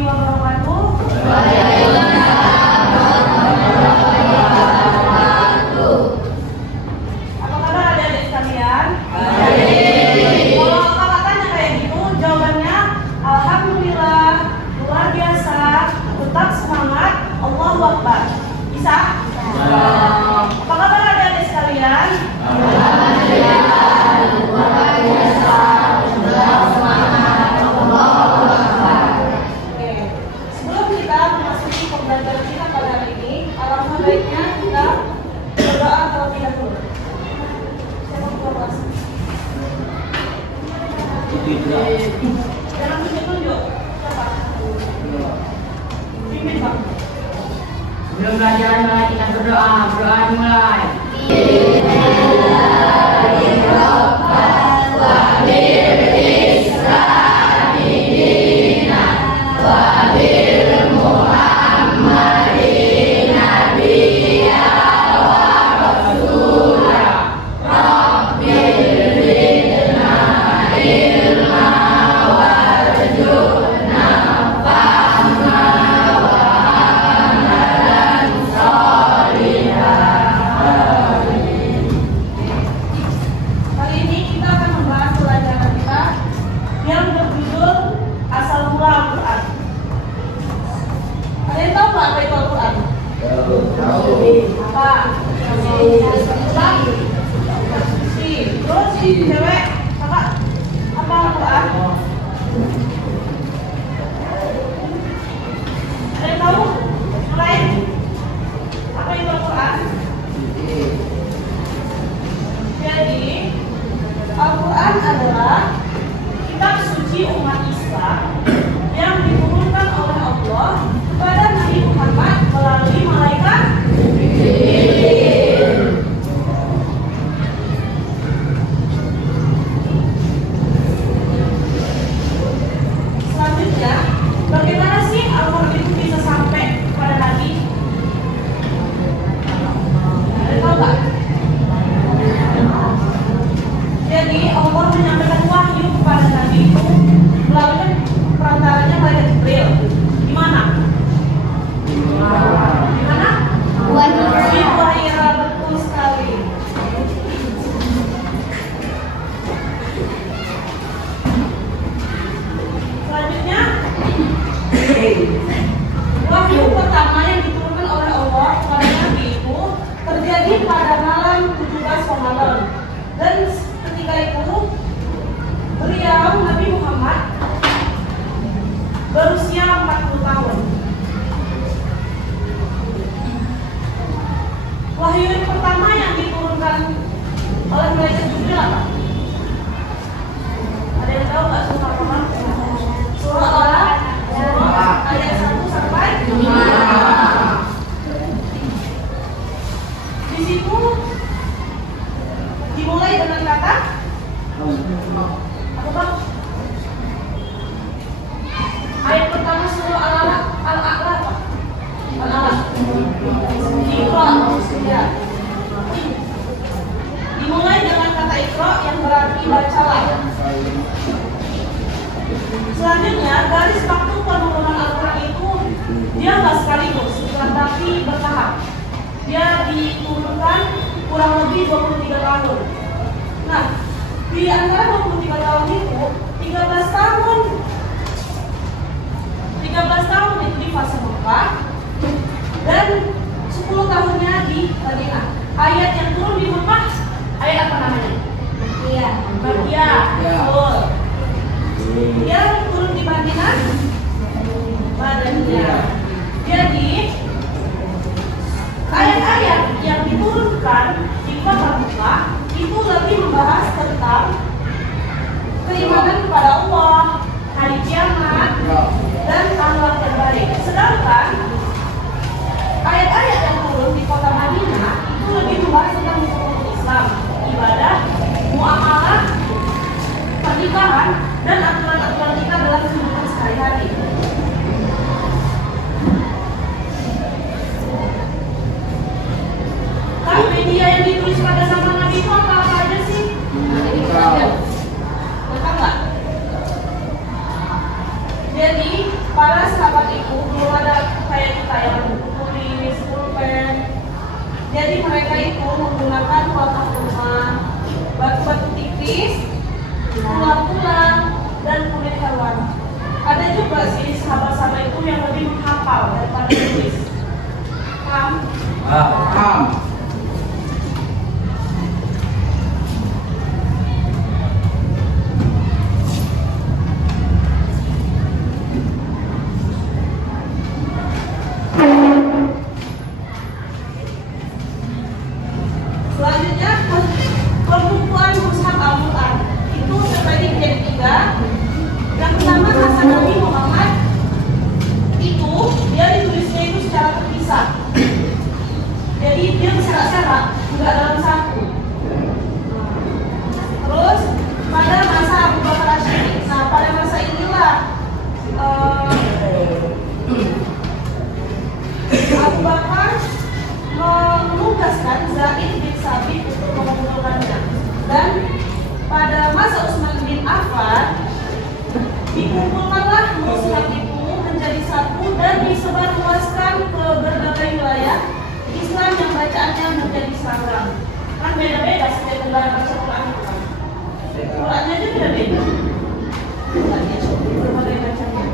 warahmatullahi wabarakatuh. Apa kabar adik-adik sekalian? Kalau kakak tanya kayak gitu, jawabannya alhamdulillah, luar biasa, tetap semangat, Allahu Akbar. Bisa? Apa kabar adik-adik sekalian? Baiknya kita berdoa terlebih dahulu. Siapa yang kelas? Jangan tunjuk-tunjuk. Siapa? Pimpin bang. Sebelum belajar mulai kita berdoa. Berdoa dimulai. Cewek, kakak, apa Al-Quran? Ada yang tahu? Lain? Apa itu Al-Quran? Jadi, Al-Quran adalah kitab suci umat Islam yang diturunkan oleh Allah kepada Nabi Muhammad melalui malaikat Jibril. Bagaimana sih Al-Quran itu bisa sampai kepada Nabi? Ada tahu nggak? Jadi Allah menyampaikan wahyu kepada Nabi itu melalui perantaranya malaikat Jibril. Gimana? Gimana? Wahira, betul sekali. Selanjutnya, wahyu pertama yang diturunkan oleh Allah kepada Nabi itu terjadi pada malam 17 Ramadan. Dan ketika itu beliau Nabi Muhammad berusia 40 tahun. Wahyu yang pertama yang diturunkan oleh malaikat Jibril apa? Ada yang tahu nggak surah apa? Surah Al-Baqarah ayat 1 sampai 5. Di situ dimulai dengan kata apa bang? Ayat pertama surah Al-Alaq apa? Al-Alaq. Iqra. Ya. Dimulai dengan kata Iqra yang berarti bacalah. Selanjutnya, garis waktu penurunan Al-Quran itu dia nggak sekaligus, tetapi bertahap. Dia diturunkan kurang lebih 23 tahun. Nah, di antara 23 tahun itu 13 tahun itu di fase Mekah dan 10 tahunnya di Madinah. Ayat yang turun di Mekah, ayat apa namanya? Makkiyah. Betul. Yang turun di Madinah, Madaniyah. Jadi ayat-ayat yang diturunkan di kota Mekah itu lebih membahas tentang keimanan kepada Allah, hari kiamat, dan tanggal terbaik. Sedangkan ayat-ayat yang turun di kota Madinah itu lebih membahas tentang hukum Islam, ibadah, muamalah, pernikahan, dan aturan-aturan kita dalam kehidupan sehari-hari. Kan media yang ditulis pada zaman Nabi itu apa aja sih? Betul nggak? Jadi para sahabat itu belum ada kayak kita yang buku tulis, pulpen. Jadi mereka itu menggunakan kotak rumah, batu-batu tipis, tulang-tulang, dan kulit hewan. Ada juga sih sahabat-sahabat itu yang lebih menghafal daripada tulis. Paham? Paham. Selanjutnya pembukuan mushaf Al-Quran itu terbagi menjadi 3. Yang pertama Hasan Nabi Muhammad itu dia ditulisnya itu secara terpisah. Jadi dia berserak-serak, enggak dalam satu. Terus pada masa Abu Bakar Asy'ari, nah pada masa inilah Abu Bakar menugaskan Zaid bin Sabit untuk mengumpulkannya. Dan pada masa Utsman bin Affan dikumpulkanlah mushaf itu menjadi satu dan disebarluaskan ke berbagai wilayah Islam yang bacaannya menjadi seragam. Kan beda-beda setiap negara baca Quran itu kan. Qurannya aja beda-beda. Berbagai bacanya.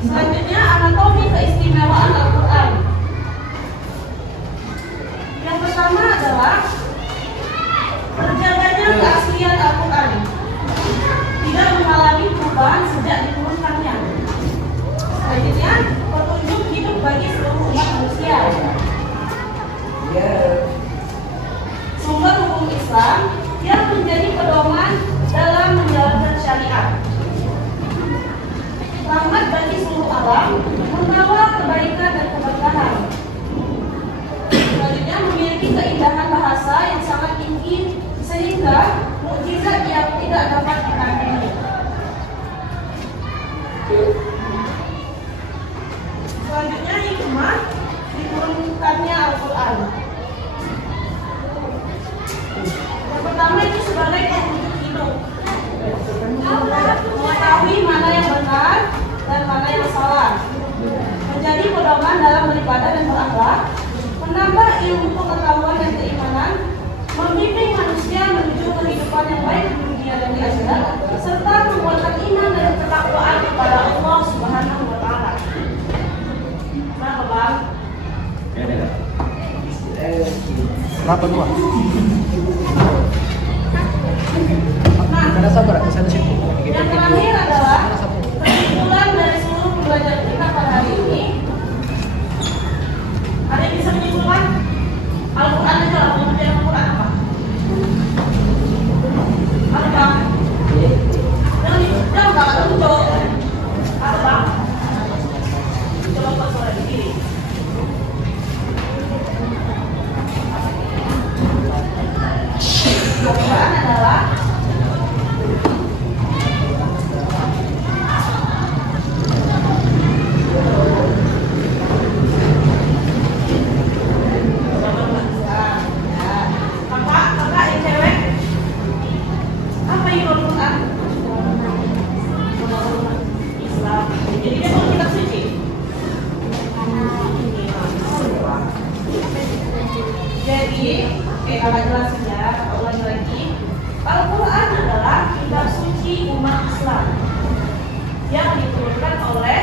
Selanjutnya anatomi keistimewaan Al-Quran. Yang pertama adalah terjaganya keaslian Al-Quran, tidak mengalami perubahan sejak diturunkannya. Selanjutnya petunjuk hidup bagi seluruh umat manusia. Sumber hukum Islam yang menjadi pedoman dalam menjalankan syariat. Rahmat bagi seluruh alam, membawa kebaikan dan keberkahan. Selanjutnya memiliki keindahan bahasa yang sangat tinggi sehingga mukjizat yang tidak dapat ditandingi. Selanjutnya hikmah diturunkannya Al-Quran. Yang pertama itu sebagai petunjuk hidup, mengetahui mana yang benar dan mana yang salah, menjadi pedoman dalam beribadah dan berakhlak, menambah ilmu pengetahuan dan keimanan, membimbing manusia menuju kehidupan yang baik di dunia dan di akhirat, serta menguatkan iman dan ketakwaan kepada Allah Subhanahu wa Ta'ala. Kenapa, Bang? Kenapa gua? Nah, Karena sabar, kesana situ. yang terakhir adalah kesimpulan dari seluruh pembelajaran kita pada hari ini. Ada yang bisa menyimpulkan? Al-Quran aja lah, pembelajaran Al-Quran apa? Apa Bang? Jangan tak tunjuk. Apa Bang? Coba kau suara di kiri. Al-Quran adalah kakak yang cewek apa yang Al-Quran? Islam. Jadi dia bukan kitab suci. Jadi, oke kakak jelasin ya, kakak ulangi lagi. Al-Quran adalah kitab suci umat Islam yang diturunkan oleh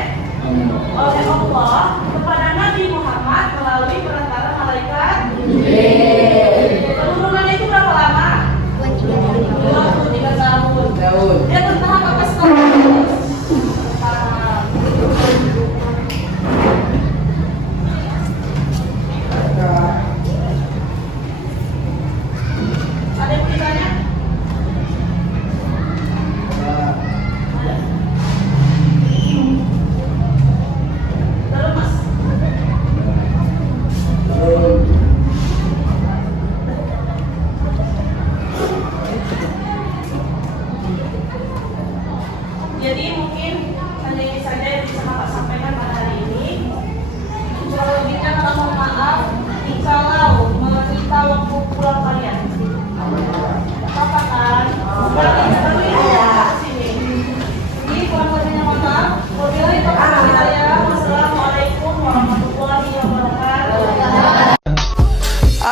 Allah kepada Nabi Muhammad melalui perantara malaikat. Turunannya itu berapa lama? 23 tahun. Dia bertahap apa setahun? Ada yang bertanya? Belum Mas?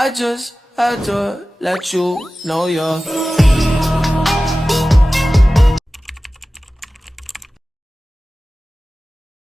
I just had to let you know you're